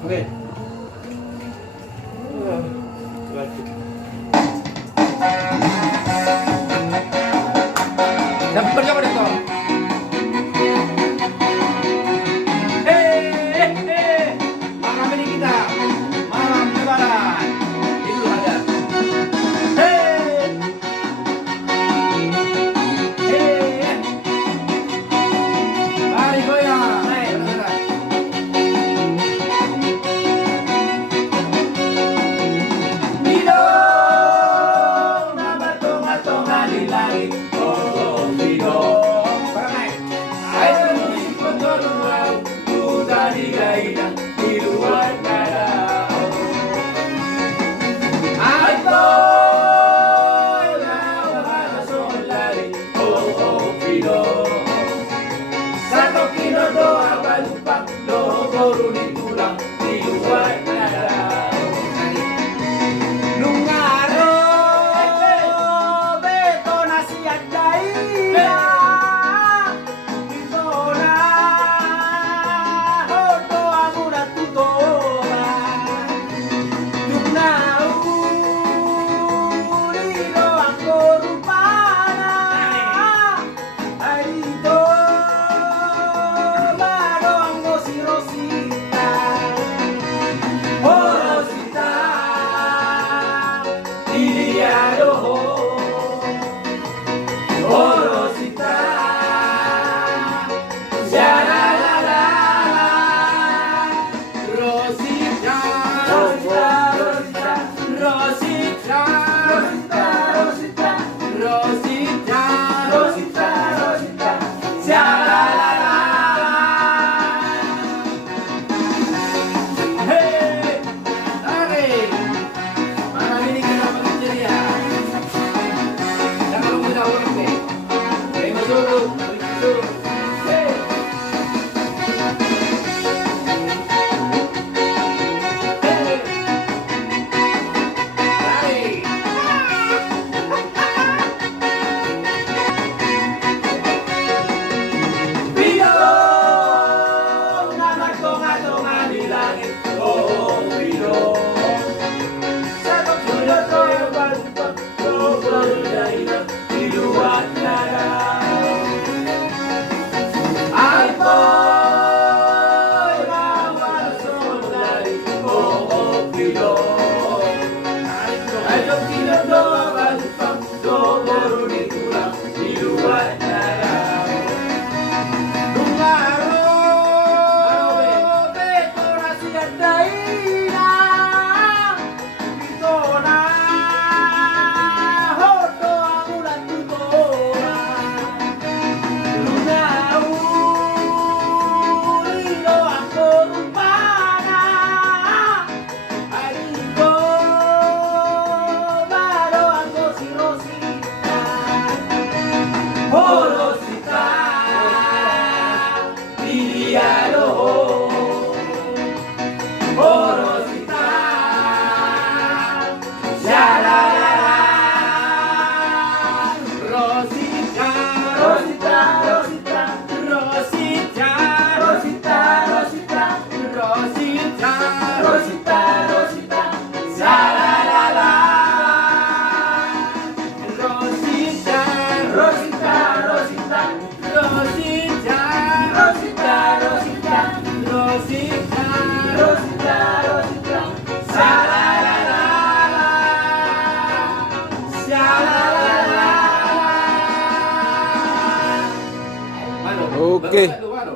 Okay. Dapat kerja pada kau. Malam ini kita malam lebaran. Itu ada. Mari goyang. Bidong na batonga-tonga di langit. Oh, bidong. Barangay. Ay, musik pagkaluaw. Tuta di gainang diluwag na daw. Ay, to'y nakakasong lari. Oh, bidong. Sa tokino do abalupak. Logoro ni tulang diluwag na daw. Nung araw, beto na siya daila. Ito na, hoto ako natutuwa. Nung naulilo ako rupana. Ay dito, marong mo si Rosita. Oh, Rosita. Iliado, oh Rosita, sha-la-la-la, Rosita, Rosita, Rosita, Rosita, Rosita, Rosita, Rosita, Rosita, sha-la-la-la. Hey, okay. Malam ini kita bekerja. Jangan lupa ulang deh. Terima suruh, suruh. Hey. Hey. Lari. Bidong na nagtonga-tonga di langit. Oh, bidong. Sa tokino do abalupak. Logoro na diluwag na daw. Ay, boy, nakakasong lari. Oh, bidong. Sa tokino do abalupak. Logoro ni tulang diluwag na daw. Nung araw, beto na siya daila. Ito na, hoto ako natutuwa. Nung naulilo ako rupana. Ay dito, baro ako si Rosita. Oh, Rosita, Liliado. Oh, Rosita, sha-la-la-la. Rosita, Rosita, Rosita, Rosita, Rosita, Rosita, Rosita, Rosita, Rosita, sha-la-la-la. Rosita, Rosita, Rosita, Rosita, Rosita, Rosita, Rosita, Rosita, Rosita, sha-la-la-la, sha-la-la-la. Mano, Okay. mano.